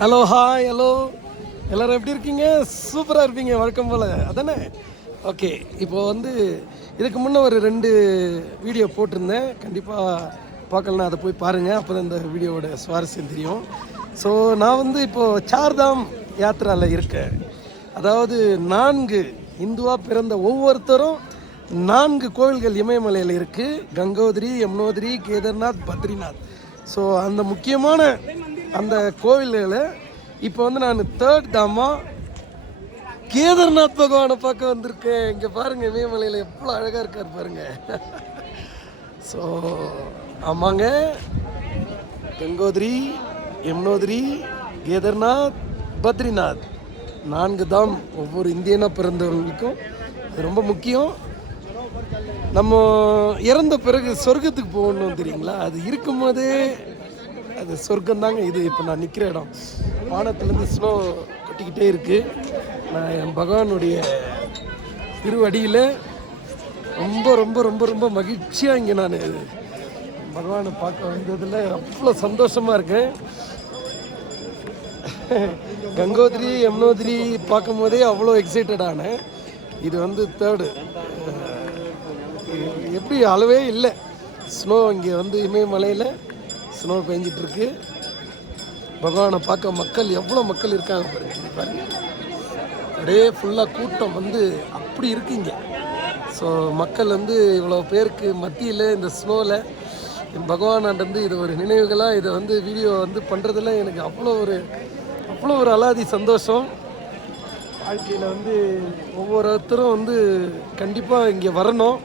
Hello hi hello எல்லோரும் எப்படி இருக்கீங்க? சூப்பராக இருப்பீங்க வழக்கம் போல் அதானே? ஓகே, இப்போ வந்து இதுக்கு முன்னே ஒரு 2 வீடியோ போட்டிருந்தேன். கண்டிப்பாக பார்க்கலாம், அதை போய் பாருங்கள். அப்போ தான் இந்த வீடியோவோட சுவாரஸ்யம் தெரியும். ஸோ நான் வந்து இப்போது சார்தாம் யாத்திராவில் இருக்கேன். அதாவது 4 இந்துவாக பிறந்த ஒவ்வொருத்தரும் 4 கோவில்கள் இமயமலையில் இருக்குது. கங்கோத்ரி, யமுனோத்ரி, கேதார்நாத், பத்ரிநாத். ஸோ அந்த முக்கியமான அந்த கோவில்களை இப்போ வந்து நான் 3rd தாமாக கேதார்நாத் பகவானை பார்க்க வந்திருக்கேன். இங்கே பாருங்கள், இமயமலையில் எவ்வளோ அழகாக இருக்கார் பாருங்கள். ஸோ ஆமாங்க, கங்கோத்ரி, யமுனோத்ரி, கேதார்நாத், பத்ரிநாத் 4 தாம் ஒவ்வொரு இந்தியனாக பிறந்தவங்களுக்கும் அது ரொம்ப முக்கியம். நம்ம இறந்த பிறகு சொர்க்கத்துக்கு போகணும் தெரியுங்களா? அது இருக்கும்போதே அது சொர்க்கம் தாங்க. இது இப்போ நான் நிற்கிற இடம், வானத்துலேருந்து ஸ்னோ கொட்டிக்கிட்டே இருக்குது. நான் என் பகவானுடைய திருவடியில் ரொம்ப ரொம்ப ரொம்ப ரொம்ப மகிழ்ச்சியாக இங்கே நான் பகவானை பார்க்க வந்ததில் அவ்வளோ சந்தோஷமாக இருக்கேன். கங்கோத்ரி, யமுனோத்ரி பார்க்கும் போதே அவ்வளோ எக்ஸைட்டடானேன். இது வந்து 3rd. எப்படி அளவே இல்லை. ஸ்னோ இங்கே வந்து இமயமலையில் ஸ்னோ பெஞ்சிட்ருக்கு. பகவானை பார்க்க மக்கள் எவ்வளோ மக்கள் இருக்காங்க பாருங்க பாருங்க. அப்படியே ஃபுல்லாக கூட்டம் வந்து அப்படி இருக்குங்க. ஸோ மக்கள் வந்து இவ்வளோ பேருக்கு மத்தியில் இந்த ஸ்னோவில் என் பகவானாண்டு இது ஒரு நினைவுகளாக இதை வந்து வீடியோ வந்து பண்ணுறதுல எனக்கு அவ்வளோ ஒரு அலாதி சந்தோஷம். வாழ்க்கையில் வந்து ஒவ்வொருத்தரும் வந்து கண்டிப்பாக இங்கே வரணும்.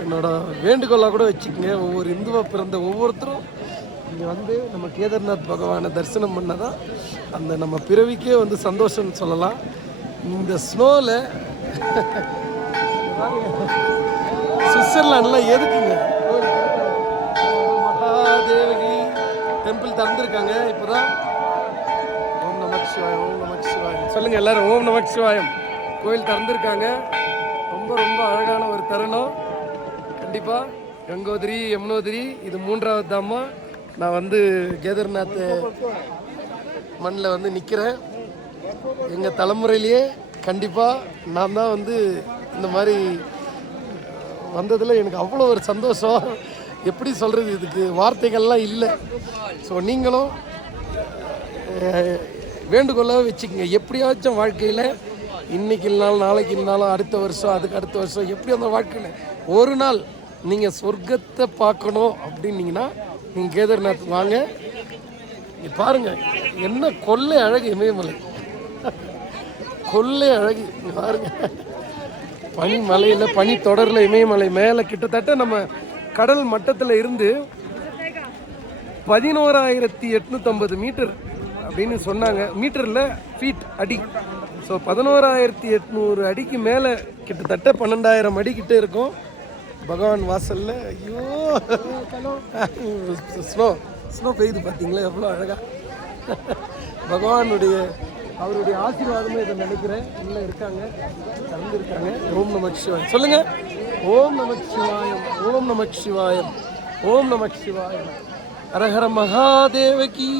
என்னோட வேண்டுகோளாக கூட வச்சுக்கோங்க. ஒவ்வொரு இந்துவாக பிறந்த ஒவ்வொருத்தரும் இங்கே வந்து நம்ம கேதார்நாத் பகவானை தரிசனம் பண்ணதான் அந்த நம்ம பிறவிக்கே வந்து சந்தோஷம்னு சொல்லலாம். இந்த ஸ்னோவில் சுவிட்சர்லாண்டில் எதுக்குங்க மகாதேவகி டெம்பிள் திறந்துருக்காங்க இப்போ தான். ஓம் நமக் சிவாயம், ஓம் நமக் சிவாயம் சொல்லுங்கள் எல்லோரும். ஓம் நமக் சிவாயம். கோயில் திறந்துருக்காங்க. ரொம்ப ரொம்ப அழகான ஒரு தருணம். கண்டிப்பாக கங்கோத்ரி, யமுனோத்ரி இது 3வது தாமா. நான் வந்து கேதார்நாத் மண்ணில் வந்து நிற்கிறேன். எங்கள் தலைமுறையிலேயே கண்டிப்பாக நான் தான் வந்து இந்த மாதிரி வந்ததில் எனக்கு அவ்வளோ ஒரு சந்தோஷம். எப்படி சொல்கிறது, இதுக்கு வார்த்தைகள்லாம் இல்லை. ஸோ நீங்களும் வேண்டுகோளாக வச்சுக்கோங்க. எப்படியாச்சும் வாழ்க்கையில் இன்றைக்கி இல்லைனாலும் நாளைக்கு இல்லைனாலும் அடுத்த வருஷம் அதுக்கு அடுத்த வருஷம் எப்படி அந்த வாழ்க்கையில் ஒரு நாள் நீங்கள் சொர்க்கத்தை பார்க்கணும் அப்படின்னீங்கன்னா நீங்கள் கேதார்நாத் வாங்க. பாருங்கள் என்ன கொள்ளை அழகு இமயமலை, கொள்ளை அழகு பாருங்கள். பனி மலையில் பனி தொடரில் இமயமலை மேலே கிட்டத்தட்ட நம்ம கடல் மட்டத்தில் இருந்து 11,850 மீட்டர் அப்படின்னு சொன்னாங்க. மீட்டரில் ஃபீட் அடி. ஸோ 11,800 அடிக்கு மேலே கிட்டத்தட்ட 12,000 அடிக்கிட்டே இருக்கும் பகவான் வாசலில். ஐயோ ஸ்னோ பெய்யுது பார்த்தீங்களா எவ்வளோ அழகாக. பகவானுடைய அவருடைய ஆசீர்வாதமே இதை நினைக்கிறேன். உள்ளே இருக்காங்க, கலந்துருக்காங்க. ஓம் நமக் சிவாயம் சொல்லுங்கள். ஓம் நமக் சிவாயம், ஓம் நமக் சிவாயம், ஓம் நமக் சிவாயம். ஹரஹர மகாதேவகி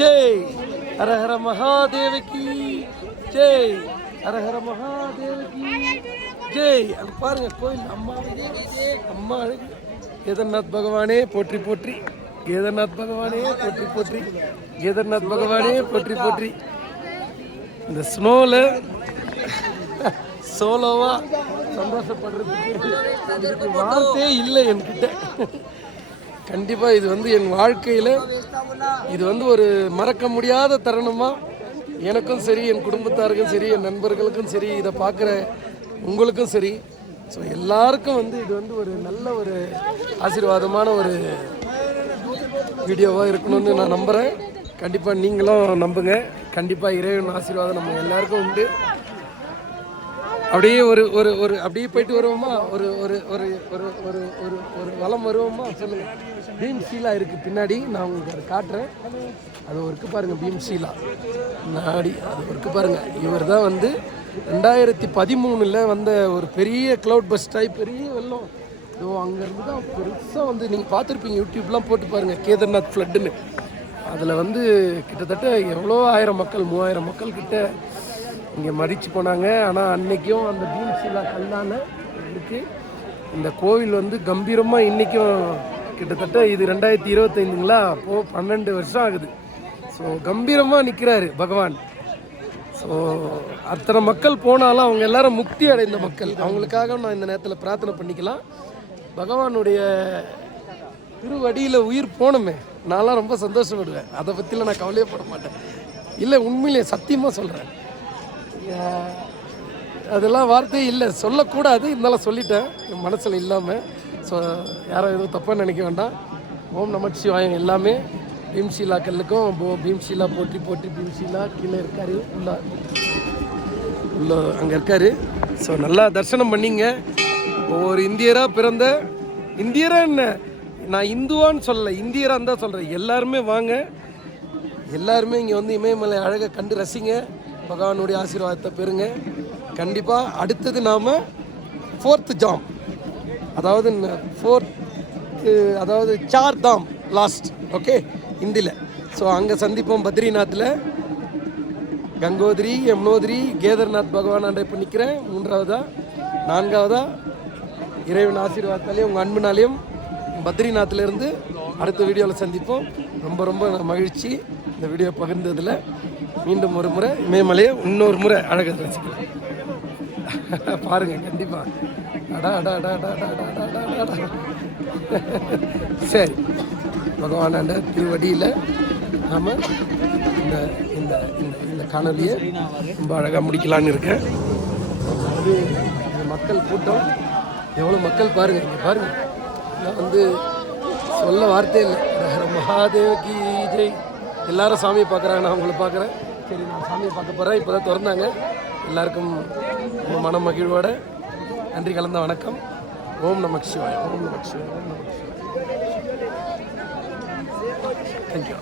ஜெய், ஹரஹர மகாதேவகி ஜெய், ஹரஹர மகாதேவகி ஜெய். அது பாருங்க கோயில் அம்மா அம்மா அழகு. கேதார்நாத் பகவானே போற்றி போற்றி, கேதார்நாத் பகவானே போற்றி போற்றி, கேதார்நாத் பகவானே போற்றி போற்றி. இந்த ஸ்னோவில் சோலோவாக சந்தோஷப்படுறதுக்கு வார்த்தையே இல்லை என்கிட்ட. கண்டிப்பாக இது வந்து என் வாழ்க்கையில் இது வந்து ஒரு மறக்க முடியாத தருணமாக எனக்கும் சரி, என் குடும்பத்தாருக்கும் சரி, என் நண்பர்களுக்கும் சரி, இதை பார்க்குற உங்களுக்கும் சரி. ஸோ எல்லாருக்கும் வந்து இது வந்து ஒரு நல்ல ஒரு ஆசீர்வாதமான ஒரு வீடியோவாக இருக்கணும்னு நான் நம்புகிறேன். கண்டிப்பாக நீங்களும் நம்புங்க. கண்டிப்பாக இறைவன் ஆசீர்வாதம் நம்ம எல்லாருக்கும் உண்டு. அப்படியே ஒரு ஒரு ஒரு அப்படியே போயிட்டு வருவோமா? ஒரு ஒரு ஒரு ஒரு ஒரு ஒரு ஒரு வளம் வருவோமா? சொல்லுங்கள். பீம்ஷீலா இருக்குது பின்னாடி, நான் உங்களுக்கு அதை காட்டுறேன். அது ஒருக்கு பாருங்கள், பீம்ஷீலா நாடி அது ஒருக்கு பாருங்கள். இவர் தான் வந்து 2013 வந்த ஒரு பெரிய க்ளவுட் பஸ்ட் ஆகி பெரிய வெள்ளம். அங்கேருந்து தான் பெருசாக வந்து நீங்கள் பார்த்துருப்பீங்க, யூடியூப்லாம் போட்டு பாருங்கள் கேதார்நாத் ஃப்ளட்டுன்னு. அதில் வந்து கிட்டத்தட்ட எவ்வளோ 1000 மக்கள் 3000 மக்கள் கிட்ட இங்கே மதித்து போனாங்க. ஆனால் அன்றைக்கும் அந்த பீம்ஷீலா கல்லான இருக்குது. இந்த கோவில் வந்து கம்பீரமாக இன்றைக்கும் கிட்டத்தட்ட இது 2025ங்களா, அப்போது 12 வருஷம் ஆகுது. ஸோ கம்பீரமாக நிற்கிறாரு பகவான். ஸோ அத்தனை மக்கள் போனாலும் அவங்க எல்லாரும் முக்தி அடைந்த மக்கள். அவங்களுக்காக நான் இந்த நேரத்தில் பிரார்த்தனை பண்ணிக்கலாம். பகவானுடைய திருவடியில் உயிர் போனோமே, நான்லாம் ரொம்ப சந்தோஷப்படுவேன். அதை பற்றிலாம் நான் கவலையே பட மாட்டேன். இல்லை, உண்மையிலே சத்தியமாக சொல்கிறேன். அதெல்லாம் வார்த்தையே இல்லை, சொல்லக்கூடாது, இருந்தாலும் சொல்லிட்டேன் என் மனசில் இல்லாமல். ஸோ யாரும் எதுவும் தப்பாக நினைக்க வேண்டாம். ஓம் நமச்சிவாயம். எல்லாமே பீம்ஷீலா கல்லுக்கும் பீம்ஷீலா போற்றி போற்றி பீம்ஷீலா கீழே இருக்கார், உள்ள அங்கே இருக்கார். ஸோ நல்லா தரிசனம் பண்ணிங்க. ஒவ்வொரு இந்தியராக பிறந்த இந்தியராக என்ன, நான் இந்துவான்னு சொல்லலை, இந்தியராக தான் சொல்கிறேன். எல்லாருமே வாங்க, எல்லாருமே இங்கே வந்து இமயமலை அழகை கண்டு ரசிங்க, பகவானுடைய ஆசீர்வாதத்தை பெறுங்க. கண்டிப்பாக அடுத்தது நாம் 4th ஜாம், அதாவது 4 தாம் லாஸ்ட், ஓகே, ஹிந்தியில். ஸோ அங்கே சந்திப்போம் பத்ரிநாத்தில். கங்கோத்ரி, யமுனோத்ரி, கேதார்நாத் பகவான் அண்டை பண்ணிக்கிறேன். 3வதா 4வதா இறைவன் ஆசீர்வாதத்தாலேயும் உங்கள் அன்புனாலேயும் பத்ரிநாத்திலேருந்து அடுத்த வீடியோவில் சந்திப்போம். ரொம்ப ரொம்ப மகிழ்ச்சி இந்த வீடியோ பகிர்ந்ததில். மீண்டும் ஒரு முறை இமயமலையை இன்னொரு முறை அழகாக ரசிக்கலாம். பாருங்கள் கண்டிப்பாக. அடா அடா அடா அடா அடா அடா அடா. சரி, பகவானாண்ட திருவடியில் நாம் இந்த இந்த இந்த காணொலியை ரொம்ப அழகாக முடிக்கலான்னு இருக்கேன். அது மக்கள் கூட்டம் எவ்வளோ மக்கள் பாருங்கள், இங்கே பாருங்கள். நான் வந்து சொல்ல வார்த்தை இல்லை. மகாதேவ் கி ஜெய். எல்லாரும் சாமியை பார்க்குறாங்க, நான் உங்களை பார்க்குறேன். சரி, நான் சாமியை பார்க்க போகிறேன். இப்போ தான் திறந்தாங்க. எல்லாருக்கும் மன மகிழ்வோட நன்றி கலந்த வணக்கம். ஓம் நமக் சிவாய. ஓம் நமக் சிவாய. ஓம் நமக் சிவாய. தேங்க்யூ.